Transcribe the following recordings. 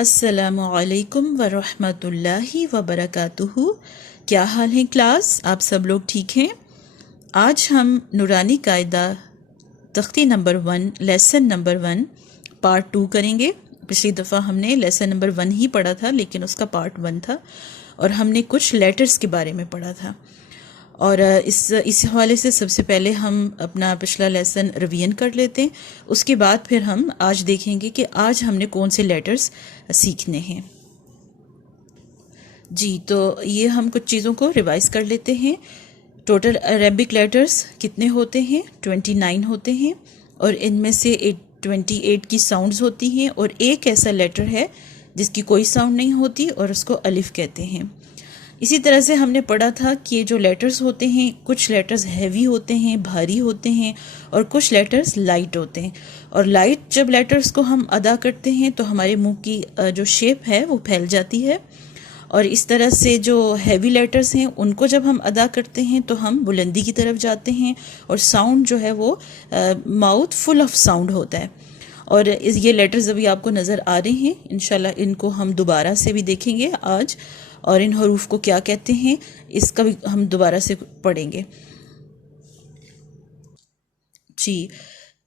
السلام علیکم ورحمۃ اللہ وبرکاتہ۔ کیا حال ہے کلاس؟ آپ سب لوگ ٹھیک ہیں؟ آج ہم نورانی قاعدہ تختی نمبر 1 لیسن نمبر 1 پارٹ 2 کریں گے۔ پچھلی دفعہ ہم نے لیسن نمبر 1 ہی پڑھا تھا، لیکن اس کا پارٹ 1 تھا اور ہم نے کچھ لیٹرز کے بارے میں پڑھا تھا، اور اس حوالے سے سب سے پہلے ہم اپنا پچھلا لیسن ریویژن کر لیتے ہیں۔ اس کے بعد پھر ہم آج دیکھیں گے کہ آج ہم نے کون سے لیٹرز سیکھنے ہیں۔ جی، تو یہ ہم کچھ چیزوں کو ریوائز کر لیتے ہیں۔ ٹوٹل عربک لیٹرز کتنے ہوتے ہیں؟ 29 ہوتے ہیں، اور ان میں سے 28 کی ساؤنڈز ہوتی ہیں، اور ایک ایسا لیٹر ہے جس کی کوئی ساؤنڈ نہیں ہوتی اور اس کو الف کہتے ہیں۔ اسی طرح سے ہم نے پڑھا تھا کہ یہ جو لیٹرز ہوتے ہیں، کچھ لیٹرز ہیوی ہوتے ہیں، بھاری ہوتے ہیں، اور کچھ لیٹرز لائٹ ہوتے ہیں، اور لائٹ جب لیٹرز کو ہم ادا کرتے ہیں تو ہمارے منہ کی جو شیپ ہے وہ پھیل جاتی ہے، اور اس طرح سے جو ہیوی لیٹرز ہیں ان کو جب ہم ادا کرتے ہیں تو ہم بلندی کی طرف جاتے ہیں، اور ساؤنڈ جو ہے وہ ماؤتھ فل آف ساؤنڈ ہوتا ہے۔ اور یہ لیٹرز ابھی آپ کو نظر آ رہے ہیں، انشاءاللہ ان کو ہم دوبارہ سے بھی دیکھیں گے آج، اور ان حروف کو کیا کہتے ہیں اس کا بھی ہم دوبارہ سے پڑھیں گے۔ جی،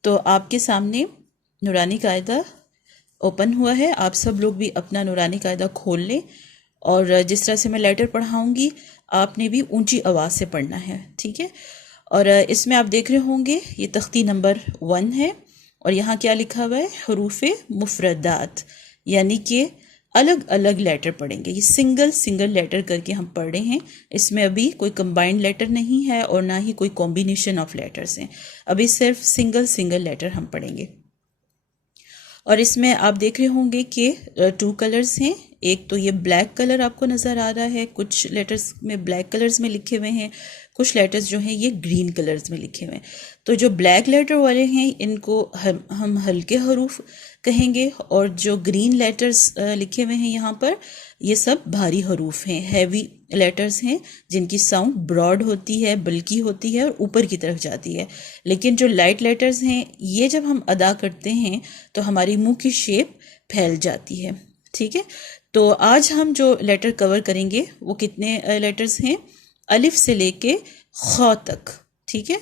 تو آپ کے سامنے نورانی قاعدہ اوپن ہوا ہے، آپ سب لوگ بھی اپنا نورانی قاعدہ کھول لیں، اور جس طرح سے میں لیٹر پڑھاؤں گی آپ نے بھی اونچی آواز سے پڑھنا ہے، ٹھیک ہے؟ اور اس میں آپ دیکھ رہے ہوں گے یہ تختی نمبر 1 ہے، اور یہاں کیا لکھا ہوا ہے؟ حروف مفردات، یعنی کہ الگ الگ لیٹر پڑھیں گے۔ یہ سنگل لیٹر کر کے ہم پڑھ رہے ہیں، اس میں ابھی کوئی کمبائنڈ لیٹر نہیں ہے اور نہ ہی کوئی کمبینیشن آف لیٹرز ہیں، ابھی صرف سنگل لیٹر ہم پڑھیں گے۔ اور اس میں آپ دیکھ رہے ہوں گے کہ 2 کلرز ہیں، ایک تو یہ بلیک کلر آپ کو نظر آ رہا ہے، کچھ لیٹرز میں بلیک کلرز میں لکھے ہوئے ہیں، کچھ لیٹرز جو ہیں یہ گرین کلرز میں لکھے ہوئے ہیں۔ تو جو بلیک لیٹر والے ہیں ان کو ہم ہلکے حروف کہیں گے، اور جو گرین لیٹرز لکھے ہوئے ہیں یہاں پر یہ سب بھاری حروف ہیں، ہیوی لیٹرز ہیں جن کی ساؤنڈ براڈ ہوتی ہے، بلکی ہوتی ہے اور اوپر کی طرف جاتی ہے۔ لیکن جو لائٹ لیٹرز ہیں یہ جب ہم ادا کرتے ہیں تو ہماری منہ کی شیپ پھیل جاتی ہے، ٹھیک ہے؟ تو آج ہم جو لیٹر کور کریں گے وہ کتنے لیٹرز ہیں؟ الف سے لے کے خ تک، ٹھیک ہے؟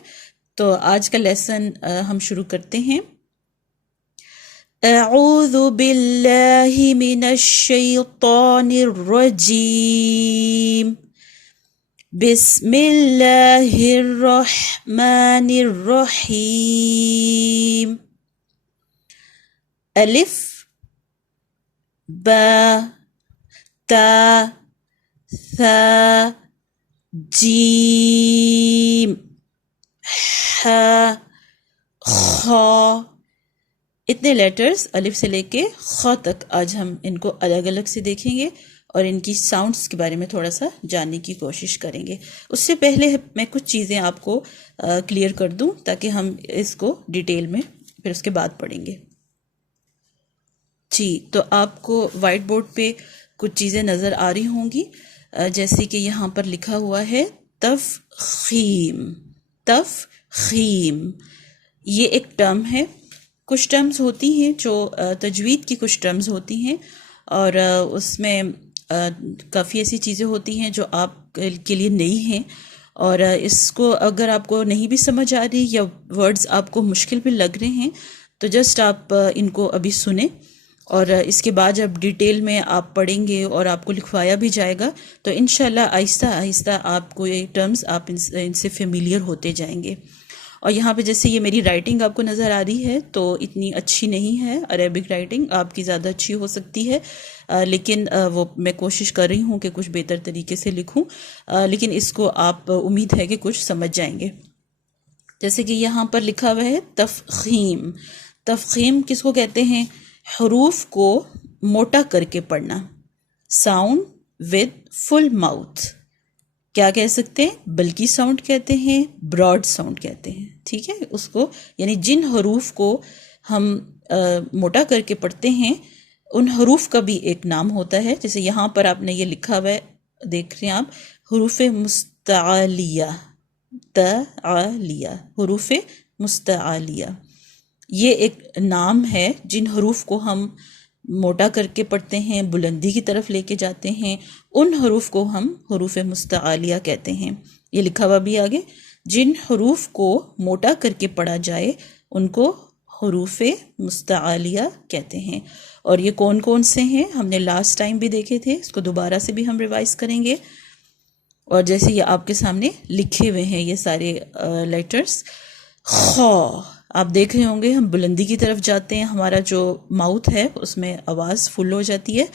تو آج کا لیسن ہم شروع کرتے ہیں۔ اعوذ باللہ من الشیطان الرجیم، بسم اللہ الرحمن الرحیم۔ الف، با، تا، ثا، جیم، ح، خ، اتنے لیٹرز الف سے لے کے خ تک آج ہم ان کو الگ الگ سے دیکھیں گے اور ان کی ساؤنڈز کے بارے میں تھوڑا سا جاننے کی کوشش کریں گے۔ اس سے پہلے میں کچھ چیزیں آپ کو کلیئر کر دوں تاکہ ہم اس کو ڈیٹیل میں پھر اس کے بعد پڑھیں گے۔ جی، تو آپ کو وائٹ بورڈ پہ کچھ چیزیں نظر آ رہی ہوں گی، جیسے کہ یہاں پر لکھا ہوا ہے تفخیم۔ تفخیم یہ ایک ٹرم ہے۔ کچھ ٹرمز ہوتی ہیں جو تجوید کی کچھ ٹرمز ہوتی ہیں، اور اس میں کافی ایسی چیزیں ہوتی ہیں جو آپ کے لیے نئی ہیں، اور اس کو اگر آپ کو نہیں بھی سمجھ آ رہی یا ورڈز آپ کو مشکل بھی لگ رہے ہیں تو جسٹ آپ ان کو ابھی سنیں، اور اس کے بعد جب ڈیٹیل میں آپ پڑھیں گے اور آپ کو لکھوایا بھی جائے گا تو انشاءاللہ آہستہ آہستہ آپ کو یہ ٹرمز آپ ان سے فیملیئر ہوتے جائیں گے۔ اور یہاں پہ جیسے یہ میری رائٹنگ آپ کو نظر آ رہی ہے تو اتنی اچھی نہیں ہے، عربک رائٹنگ آپ کی زیادہ اچھی ہو سکتی ہے، لیکن وہ میں کوشش کر رہی ہوں کہ کچھ بہتر طریقے سے لکھوں، لیکن اس کو آپ امید ہے کہ کچھ سمجھ جائیں گے۔ جیسے کہ یہاں پر لکھا ہوا ہے تفخیم۔ تفخیم کس کو کہتے ہیں؟ حروف کو موٹا کر کے پڑھنا، ساؤنڈ ود فل ماؤتھ۔ کیا کہہ سکتے ہیں؟ بلکی ساؤنڈ کہتے ہیں، براڈ ساؤنڈ کہتے ہیں، ٹھیک ہے؟ اس کو یعنی جن حروف کو ہم موٹا کر کے پڑھتے ہیں ان حروف کا بھی ایک نام ہوتا ہے، جیسے یہاں پر آپ نے یہ لکھا ہوا ہے، دیکھ رہے ہیں آپ، حروف مستعلیہ، تعلیہ، حروف مستعلیہ، یہ ایک نام ہے جن حروف کو ہم موٹا کر کے پڑھتے ہیں، بلندی کی طرف لے کے جاتے ہیں، ان حروف کو ہم حروف مستعالیہ کہتے ہیں۔ یہ لکھا ہوا بھی آگے، جن حروف کو موٹا کر کے پڑھا جائے ان کو حروف مستعالیہ کہتے ہیں۔ اور یہ کون کون سے ہیں ہم نے لاسٹ ٹائم بھی دیکھے تھے، اس کو دوبارہ سے بھی ہم ریوائز کریں گے۔ اور جیسے یہ آپ کے سامنے لکھے ہوئے ہیں یہ سارے لیٹرز، خا آپ دیکھ رہے ہوں گے ہم بلندی کی طرف جاتے ہیں، ہمارا جو ماؤتھ ہے اس میں آواز فل ہو جاتی ہے،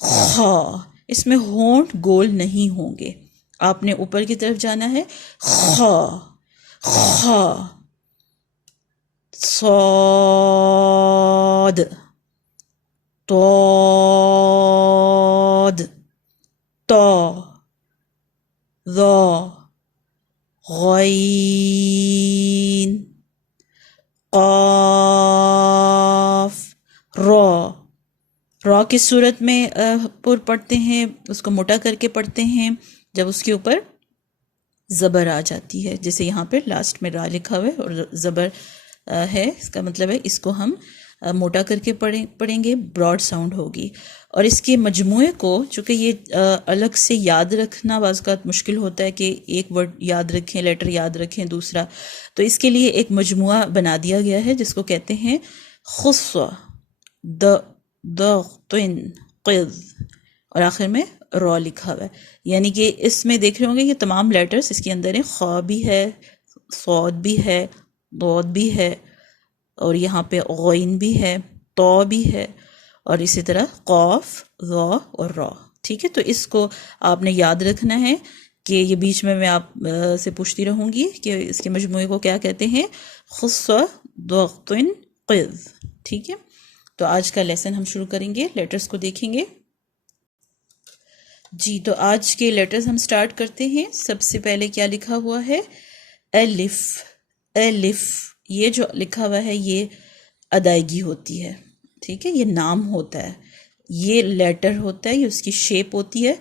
خا، اس میں ہونٹ گول نہیں ہوں گے، آپ نے اوپر کی طرف جانا ہے، خا خا، صاد طاد طا ظا غین قاف را۔ را کی صورت میں پر پڑھتے ہیں، اس کو موٹا کر کے پڑھتے ہیں جب اس کے اوپر زبر آ جاتی ہے، جیسے یہاں پہ لاسٹ میں را لکھا ہوا ہے اور زبر ہے، اس کا مطلب ہے اس کو ہم موٹا کر کے پڑھیں گے، براڈ ساؤنڈ ہوگی۔ اور اس کے مجموعے کو، چونکہ یہ الگ سے یاد رکھنا بعض اوقات مشکل ہوتا ہے کہ ایک ورڈ یاد رکھیں، لیٹر یاد رکھیں دوسرا، تو اس کے لیے ایک مجموعہ بنا دیا گیا ہے جس کو کہتے ہیں خصوہ، ضغطن قذ، اور آخر میں را لکھا ہوا ہے۔ یعنی کہ اس میں دیکھ رہے ہوں گے یہ تمام لیٹرز اس کے اندر ہیں، خا بھی ہے، صاد بھی ہے، ضاد بھی ہے، اور یہاں پہ غین بھی ہے، طا بھی ہے، اور اسی طرح قاف، ظا اور را۔ ٹھیک ہے، تو اس کو آپ نے یاد رکھنا ہے کہ یہ بیچ میں آپ سے پوچھتی رہوں گی کہ اس کے مجموعے کو کیا کہتے ہیں، خصوہ ضغطن قذ۔ ٹھیک ہے، تو آج کا لیسن ہم شروع کریں گے، لیٹرز کو دیکھیں گے۔ جی، تو آج کے لیٹرز ہم سٹارٹ کرتے ہیں۔ سب سے پہلے کیا لکھا ہوا ہے، الف۔ الف یہ جو لکھا ہوا ہے یہ ادائیگی ہوتی ہے، ٹھیک ہے، یہ نام ہوتا ہے، یہ لیٹر ہوتا ہے، یہ اس کی شیپ ہوتی ہے،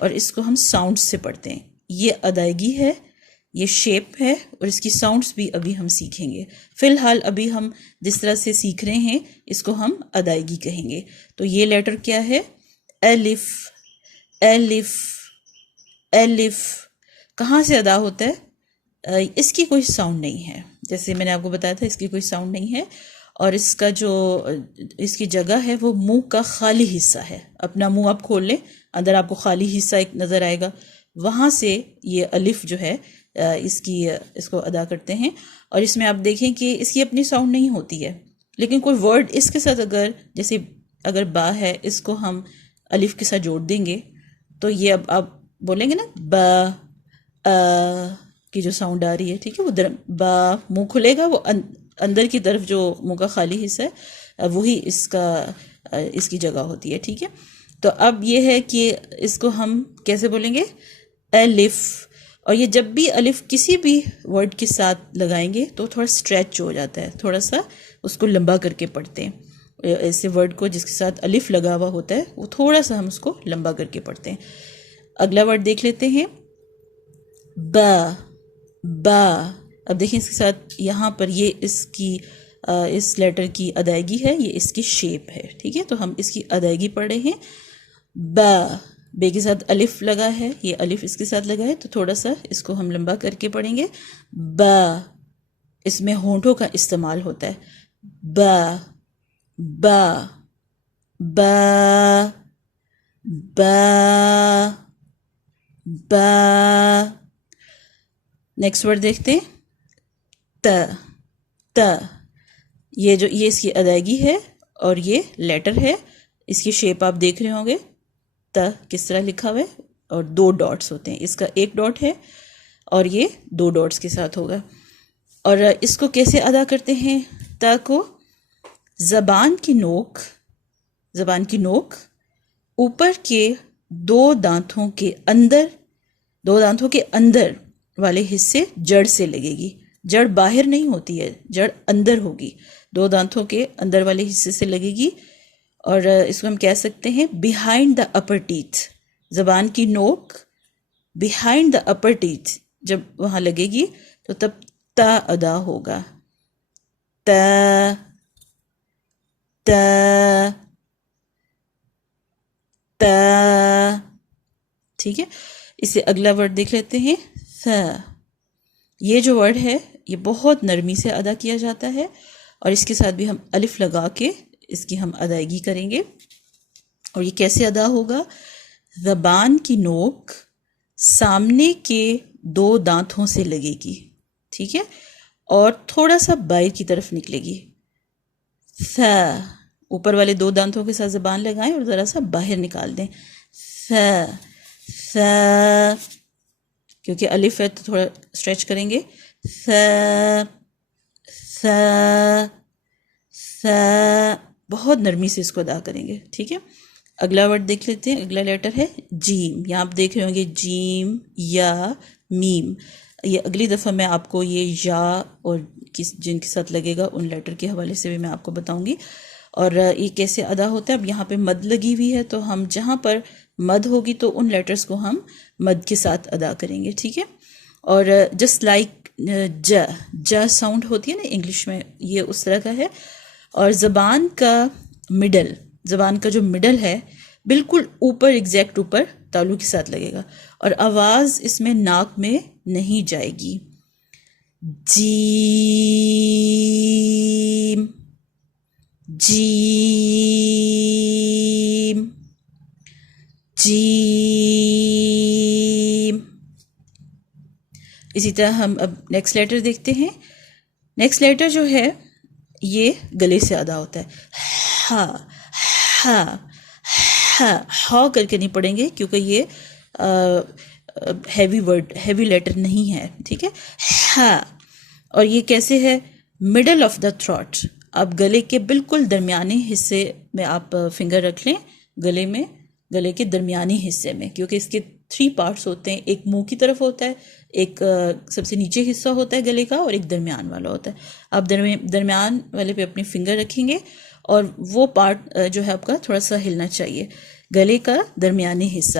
اور اس کو ہم ساؤنڈ سے پڑھتے ہیں۔ یہ ادائیگی ہے، یہ شیپ ہے، اور اس کی ساؤنڈز بھی ابھی ہم سیکھیں گے۔ فی الحال ابھی ہم جس طرح سے سیکھ رہے ہیں اس کو ہم ادائیگی کہیں گے۔ تو یہ لیٹر کیا ہے، الف۔ الف الف کہاں سے ادا ہوتا ہے، اس کی کوئی ساؤنڈ نہیں ہے، جیسے میں نے آپ کو بتایا تھا اس کی کوئی ساؤنڈ نہیں ہے، اور اس کا جو اس کی جگہ ہے وہ منہ کا خالی حصہ ہے۔ اپنا منہ آپ کھول لیں، اندر آپ کو خالی حصہ ایک نظر آئے گا، وہاں سے یہ الف جو ہے اس کو ادا کرتے ہیں۔ اور اس میں آپ دیکھیں کہ اس کی اپنی ساؤنڈ نہیں ہوتی ہے، لیکن کوئی ورڈ اس کے ساتھ جیسے اگر با ہے، اس کو ہم الف کے ساتھ جوڑ دیں گے تو یہ اب آپ بولیں گے نا با کی جو ساؤنڈ آ رہی ہے، ٹھیک ہے، وہ با منہ کھلے گا، وہ اندر کی طرف جو منہ کا خالی حصہ ہے وہی اس کی جگہ ہوتی ہے، ٹھیک ہے۔ تو اب یہ ہے کہ اس کو ہم کیسے بولیں گے، الف۔ اور یہ جب بھی الف کسی بھی ورڈ کے ساتھ لگائیں گے تو تھوڑا اسٹریچ ہو جاتا ہے، تھوڑا سا اس کو لمبا کر کے پڑھتے ہیں۔ ایسے ورڈ کو جس کے ساتھ الف لگا ہوا ہوتا ہے وہ تھوڑا سا ہم اس کو لمبا کر کے پڑھتے ہیں۔ اگلا ورڈ دیکھ لیتے ہیں، با۔ با اب دیکھیں اس کے ساتھ یہاں پر یہ اس لیٹر کی ادائیگی ہے، یہ اس کی شیپ ہے، ٹھیک ہے، تو ہم اس کی ادائیگی پڑھ رہے ہیں، با۔ بے کے ساتھ الف لگا ہے، یہ الف اس کے ساتھ لگا ہے، تو تھوڑا سا اس کو ہم لمبا کر کے پڑھیں گے، با۔ اس میں ہونٹوں کا استعمال ہوتا ہے، با با با با با۔ نیکسٹ ورڈ دیکھتے ہیں، ت۔ ت یہ اس کی ادائیگی ہے اور یہ لیٹر ہے، اس کی شیپ آپ دیکھ رہے ہوں گے، ت کس طرح لکھا ہوا ہے، اور 2 ڈاٹس ہوتے ہیں، اس کا 1 ڈاٹ ہے اور یہ 2 ڈاٹس کے ساتھ ہوگا۔ اور اس کو کیسے ادا کرتے ہیں، ت کو زبان کی نوک اوپر کے 2 دانتوں کے اندر والے حصے جڑ سے لگے گی، جڑ باہر نہیں ہوتی ہے، جڑ اندر ہوگی، 2 دانتوں کے اندر والے حصے سے لگے گی، اور اس کو ہم کہہ سکتے ہیں بیہائنڈ دا اپر ٹیتھ۔ زبان کی نوک بیہائنڈ دا اپر ٹیتھ جب وہاں لگے گی تو تب تا ادا ہوگا، تا تا۔ تا. ٹھیک ہے, اسے اگلا ورڈ دیکھ لیتے ہیں, ث. یہ جو ورڈ ہے یہ بہت نرمی سے ادا کیا جاتا ہے, اور اس کے ساتھ بھی ہم الف لگا کے اس کی ہم ادائیگی کریں گے. اور یہ کیسے ادا ہوگا؟ زبان کی نوک سامنے کے 2 دانتوں سے لگے گی, ٹھیک ہے, اور تھوڑا سا باہر کی طرف نکلے گی. ث, اوپر والے 2 دانتوں کے ساتھ زبان لگائیں اور ذرا سا باہر نکال دیں. ث ث, کیونکہ الف ہے تو تھوڑا اسٹریچ کریں گے. ث ث ث, بہت نرمی سے اس کو ادا کریں گے. ٹھیک ہے, اگلا ورڈ دیکھ لیتے ہیں. اگلا لیٹر ہے جیم. یہاں آپ دیکھ رہے ہوں گے جیم یا میم. یہ اگلی دفعہ میں آپ کو یہ یا اور جن کے ساتھ لگے گا ان لیٹر کے حوالے سے بھی میں آپ کو بتاؤں گی. اور یہ کیسے ادا ہوتا ہے. اب یہاں پہ مد لگی ہوئی ہے تو ہم جہاں پر مد ہوگی تو ان لیٹرز کو ہم مد کے ساتھ ادا کریں گے. ٹھیک ہے, اور جسٹ لائک ج ساؤنڈ ہوتی ہے نا انگلش میں, یہ اس طرح کا ہے. اور زبان کا جو مڈل ہے بالکل اوپر, ایگزیکٹ اوپر تالو کے ساتھ لگے گا, اور آواز اس میں ناک میں نہیں جائے گی. جیم جیم جیم. اسی طرح ہم اب نیکسٹ لیٹر دیکھتے ہیں. نیکسٹ لیٹر جو ہے یہ گلے سے ادا ہوتا ہے. ہا ہا ہا, ہا کر کے نہیں پڑھیں گے کیونکہ یہ ہیوی ورڈ, ہیوی لیٹر نہیں ہے. ٹھیک ہے, ہا. اور یہ کیسے ہے؟ Middle of the throat. آپ گلے کے بالکل درمیانی حصے میں آپ فنگر رکھ لیں, گلے کے درمیانی حصے میں, کیونکہ اس کے 3 پارٹس ہوتے ہیں. ایک منہ کی طرف ہوتا ہے, ایک سب سے نیچے حصہ ہوتا ہے گلے کا, اور ایک درمیان والا ہوتا ہے. آپ درمیان والے پہ اپنی فنگر رکھیں گے اور وہ پارٹ جو ہے آپ کا تھوڑا سا ہلنا چاہیے, گلے کا درمیانی حصہ.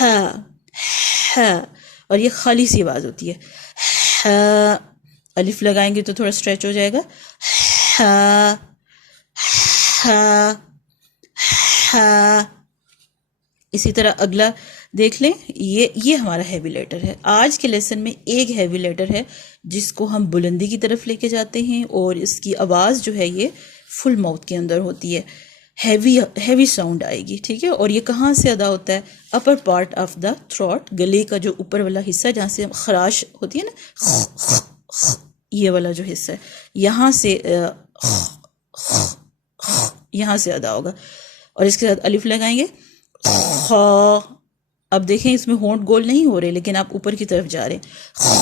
ہا ہا, اور یہ خالی سی آواز ہوتی ہے. ہا, الف لگائیں گے تو تھوڑا اسٹریچ ہو جائے گا. ہا ہا ہا. اسی طرح اگلا دیکھ لیں. یہ ہمارا ہیوی لیٹر ہے. آج کے لیسن میں ایک ہیوی لیٹر ہے جس کو ہم بلندی کی طرف لے کے جاتے ہیں, اور اس کی آواز جو ہے یہ فل ماؤتھ کے اندر ہوتی ہے, ہیوی ساؤنڈ آئے گی. ٹھیک ہے, اور یہ کہاں سے ادا ہوتا ہے؟ Upper part of the throat, گلے کا جو اوپر والا حصہ جہاں سے خراش ہوتی ہے نا, یہ والا جو حصہ ہے یہاں سے ادا ہوگا. اور اس کے ساتھ الف لگائیں گے. خا. اب دیکھیں اس میں ہونٹ گول نہیں ہو رہے لیکن آپ اوپر کی طرف جا رہے ہیں.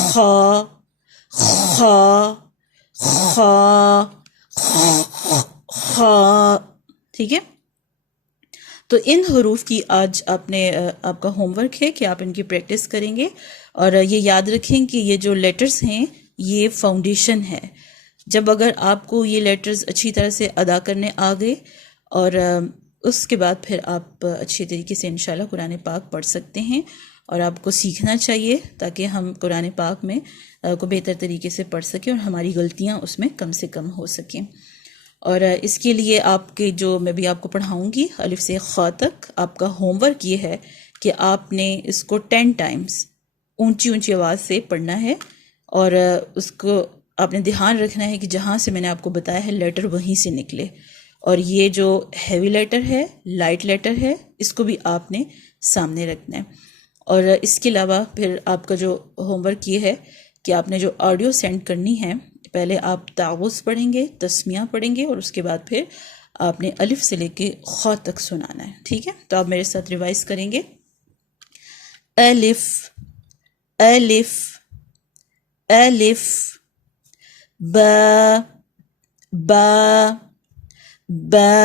خا خا خا خا. ٹھیک ہے, تو ان حروف کی آج آپ کا ہوم ورک ہے کہ آپ ان کی پریکٹس کریں گے, اور یہ یاد رکھیں کہ یہ جو لیٹرز ہیں یہ فاؤنڈیشن ہے. جب اگر آپ کو یہ لیٹرز اچھی طرح سے ادا کرنے آ گئے, اور اس کے بعد پھر آپ اچھے طریقے سے انشاءاللہ قرآن پاک پڑھ سکتے ہیں. اور آپ کو سیکھنا چاہیے تاکہ ہم قرآن پاک میں کو بہتر طریقے سے پڑھ سکیں اور ہماری غلطیاں اس میں کم سے کم ہو سکیں. اور اس کے لیے آپ کے جو میں بھی آپ کو پڑھاؤں گی الف سے خا تک, آپ کا ہوم ورک یہ ہے کہ آپ نے اس کو 10 ٹائمز اونچی آواز سے پڑھنا ہے, اور اس کو آپ نے دھیان رکھنا ہے کہ جہاں سے میں نے آپ کو بتایا ہے لیٹر وہیں سے نکلے. اور یہ جو ہیوی لیٹر ہے, لائٹ لیٹر ہے, اس کو بھی آپ نے سامنے رکھنا ہے. اور اس کے علاوہ پھر آپ کا جو ہوم ورک یہ ہے کہ آپ نے جو آڈیو سینڈ کرنی ہے, پہلے آپ تعوذ پڑھیں گے, تسمیہ پڑھیں گے, اور اس کے بعد پھر آپ نے الف سے لے کے خا تک سنانا ہے. ٹھیک ہے, تو آپ میرے ساتھ ریوائز کریں گے. الف الف الف, با با با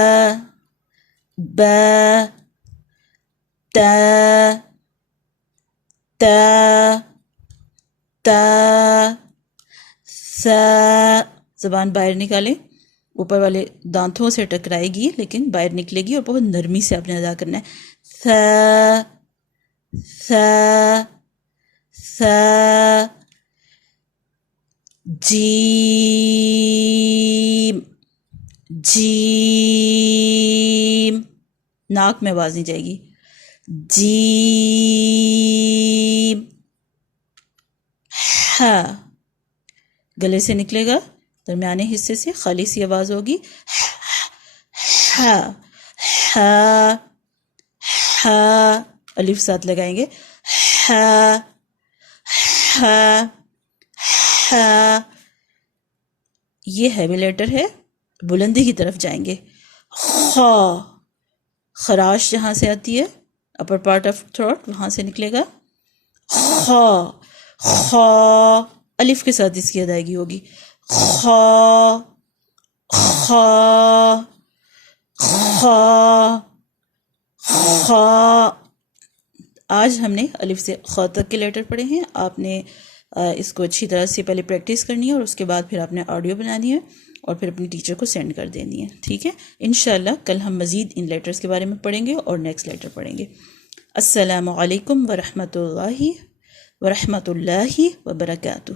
با, تا تا تا, سا. زبان باہر نکالیں, اوپر والے دانتوں سے ٹکرائے گی لیکن باہر نکلے گی, اور بہت نرمی سے آپ نے ادا کرنا ہے. سا سا سا, جیم جیم ناک میں آواز نہیں جائے گی. جیم. ہا گلے سے نکلے گا، درمیانے حصے سے خالی سی آواز ہوگی. ہا ہا ہا الف ساتھ لگائیں گے. ہا ہا ہا. یہ ہیوی لیٹر ہے، بلندی کی طرف جائیں گے. خا خراش جہاں سے آتی ہے اپر پارٹ آف تھروٹ وہاں سے نکلے گا. خا خا الف کے ساتھ اس کی ادائیگی ہوگی. خا خا خا خا. آج ہم نے الف سے خا تک کے لیٹر پڑھے ہیں. آپ نے اس کو اچھی طرح سے پہلے پریکٹس کرنی ہے اور اس کے بعد پھر آپ نے آڈیو بنانی ہے اور پھر اپنی ٹیچر کو سینڈ کر دینی ہے. ٹھیک ہے، انشاءاللہ کل ہم مزید ان لیٹرز کے بارے میں پڑھیں گے اور نیکسٹ لیٹر پڑھیں گے. السلام علیکم ورحمۃ اللہ وبرکاتہ.